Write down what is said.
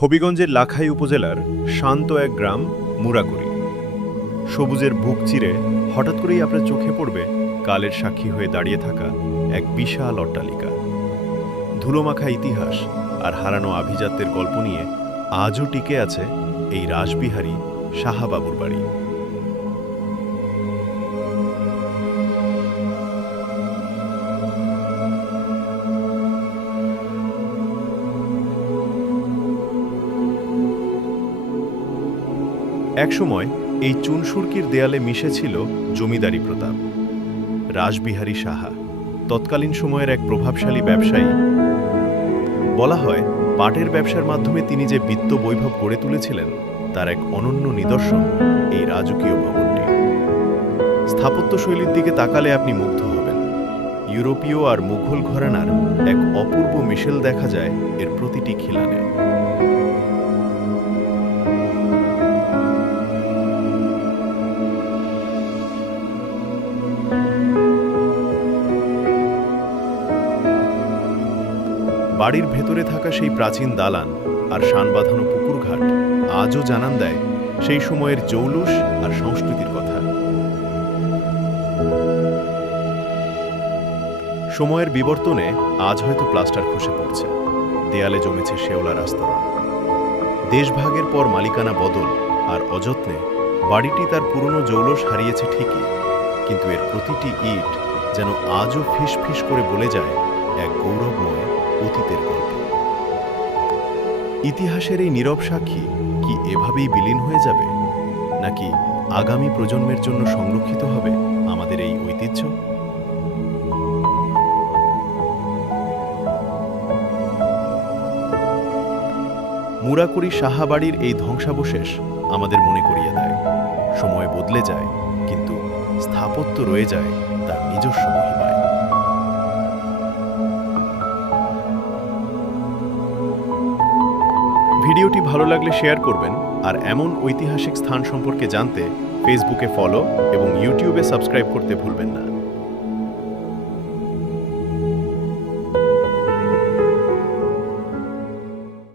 হবিগঞ্জের লাখাই উপজেলার শান্ত এক গ্রাম মুরাকুড়ি। সবুজের বুক চিরে হঠাৎ করেই আপনার চোখে পড়বে কালের সাক্ষী হয়ে দাঁড়িয়ে থাকা এক বিশাল অট্টালিকা। ধুলোমাখা ইতিহাস আর হারানো আভিজাত্যের গল্প নিয়ে আজও টিকে আছে এই রাসবিহারী সাহাবাবুর বাড়ি। একসময় এই চুনসুরকির দেয়ালে মিশেছিল জমিদারি প্রতাপ। রাসবিহারী সাহা তৎকালীন সময়ের এক প্রভাবশালী ব্যবসায়ী। বলা হয় পাটের ব্যবসার মাধ্যমে তিনি যে বিত্ত বৈভব গড়ে তুলেছিলেন তার এক অনন্য নিদর্শন এই রাজকীয় ভবনটি। স্থাপত্যশৈলীর দিকে তাকালে আপনি মুগ্ধ হবেন। ইউরোপীয় আর মুঘল ঘরানার এক অপূর্ব মিশেল দেখা যায় এর প্রতিটি খিলানে। বাড়ির ভেতরে থাকা সেই প্রাচীন দালান আর শান বাঁধানো পুকুরঘাট আজও জানান দেয় সেই সময়ের জৌলুস আর সংস্কৃতির কথা। সময়ের বিবর্তনে আজ হয়তো প্লাস্টার খসে পড়ছে, দেয়ালে জমেছে শেওলার আস্তরণ। দেশভাগের পর মালিকানা বদল আর অযত্নে বাড়িটি তার পুরনো জৌলুস হারিয়েছে ঠিকই, কিন্তু এর প্রতিটি ইট যেন আজও ফিস ফিস করে বলে যায় এক গৌরবময় অতীতের গল্প। ইতিহাসের এই নীরব সাক্ষী কি এভাবেই বিলীন হয়ে যাবে, নাকি আগামী প্রজন্মের জন্য সংরক্ষিত হবে আমাদের এই ঐতিহ্য? মুরাকুড়ি সাহাবাড়ির এই ধ্বংসাবশেষ আমাদের মনে করিয়ে দেয় সময় বদলে যায়, কিন্তু স্থাপত্য রয়ে যায় তার নিজস্ব মহিমায়। ভিডিওটি ভালো লাগলে শেয়ার করবেন, আর এমন ঐতিহাসিক স্থান সম্পর্কে জানতে ফেসবুকে ফলো এবং ইউটিউবে সাবস্ক্রাইব করতে ভুলবেন না।